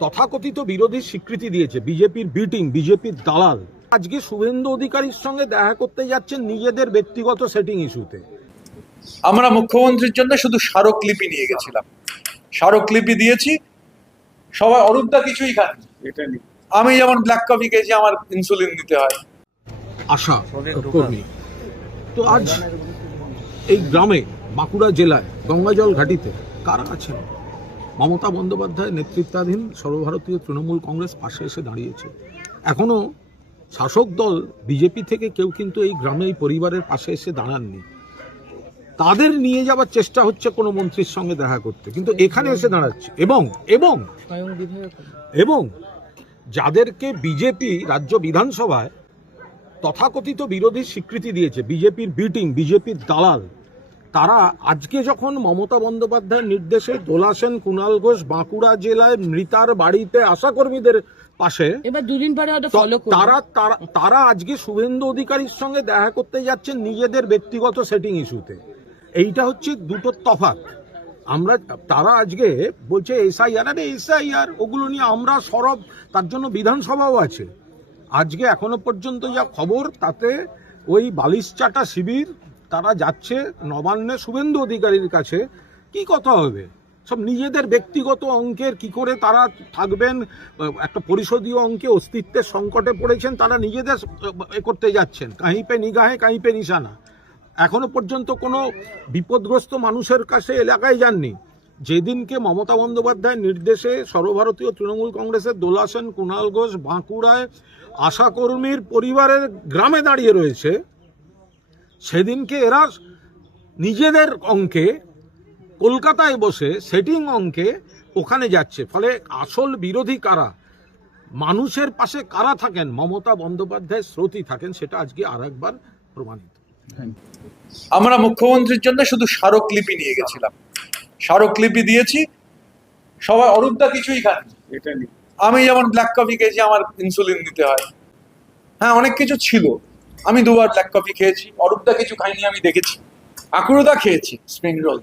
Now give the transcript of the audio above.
তথাকথিত বিরোধীর স্বীকৃতি দিয়েছে, বিজেপির বিটিং, বিজেপির দালাল। আজকে শুভেন্দু অধিকারীর সঙ্গে দেখা করতে যাচ্ছেন নিজেদের ব্যক্তিগত সেটিং ইস্যুতে। আমরা মুখ্যমন্ত্রীর জন্য শুধু স্মারকলিপি নিয়ে গেছিলাম, স্মারকলিপি দিয়েছি। সবাই অরূপদা কিছুই খাননি, আমি যেমন ব্ল্যাক কফি খেয়েছি, আমার ইনসুলিন দিতে হয়। আশা কর্মী তো আজ এই গ্রামে, বাঁকুড়া জেলায় গঙ্গাজল ঘাটিতে কারা আছেন? মমতা বন্দ্যোপাধ্যায় নেতৃত্বাধীন সর্বভারতীয় তৃণমূল কংগ্রেস পাশে এসে দাঁড়িয়েছে। এখনো শাসক দল বিজেপি থেকে কেউ কিন্তু এই গ্রামে এই পরিবারের পাশে এসে দাঁড়াননি। তাদের নিয়ে যাওয়ার চেষ্টা হচ্ছে কোনো মন্ত্রীর সঙ্গে দেখা করতে, কিন্তু এখানে এসে দাঁড়াচ্ছে। এবং এবং এবং যাদেরকে বিজেপি রাজ্য বিধানসভায় তথাকথিত বিরোধীর স্বীকৃতি দিয়েছে, বিজেপির বিটিং, বিজেপির দালাল, তারা আজকে যখন মমতা বন্দ্যোপাধ্যায়ের নির্দেশে দোলা সেন, কুণাল ঘোষ বাঁকুড়া জেলায় মৃতার বাড়িতে আশাকর্মীদের পাশে, এবার দুদিন পরে তারা আজকে শুভেন্দু অধিকারীর সঙ্গে দেখা করতে যাচ্ছেন নিজেদের ব্যক্তিগত সেটিং ইস্যুতে। এইটা হচ্ছে দুটো তফাৎ। তারা আজকে বলছে এসআইআর, আরে এসআইআর ওগুলো নিয়ে আমরা সরব, তার জন্য বিধানসভাও আছে। আজকে এখনো পর্যন্ত যা খবর, তাতে ওই বালিশচাটা শিবির তারা যাচ্ছে নবান্নে শুভেন্দু অধিকারীর কাছে। কি কথা হবে? সব নিজেদের ব্যক্তিগত অঙ্কের, কি করে তারা থাকবেন, একটা পরিষদীয় অঙ্কে অস্তিত্বের সংকটে পড়েছেন, তারা নিজেদের করতে যাচ্ছেন। কাहीं পে নিগাহে কাहीं পে নিশানা। এখনো পর্যন্ত কোনো বিপদগ্রস্ত মানুষের কাছে এলাকায় যাননি। যেদিনকে মমতা বন্দ্যোপাধ্যায়ের নির্দেশে সর্বভারতীয় তৃণমূল কংগ্রেসের দোলা সেন, কুণাল ঘোষ বাঁকুড়ায় আশাকর্মীর পরিবারের গ্রামে দাঁড়িয়ে রয়েছে, সেদিনকে এরা নিজেদের অঙ্কে কলকাতায় বসে সেটিং অঙ্কে ওখানে যাচ্ছে। ফলে আসল বিরোধী কারা, মানুষের পাশে কারা থাকেন, মমতা বন্দ্যোপাধ্যায়ের স্রোতই থাকেন, সেটা আজকে আর একবার প্রমাণিত। আমরা মুখ্যমন্ত্রীর জন্য শুধু স্মারকলিপি নিয়ে গেছিলাম, স্মারকলিপি দিয়েছি। সবাই অরূপদা কিছুই খাননি, আমি যেমন ব্ল্যাক কফি খেয়েছি, আমার ইনসুলিন দিতে হয়। হ্যাঁ, অনেক কিছু ছিল। আমি দুবার ব্ল্যাক কফি খেয়েছি, অরূপদা কিছু খাইনি, আমি দেখেছি। আকুরদা খেয়েছি স্প্রিং রোল।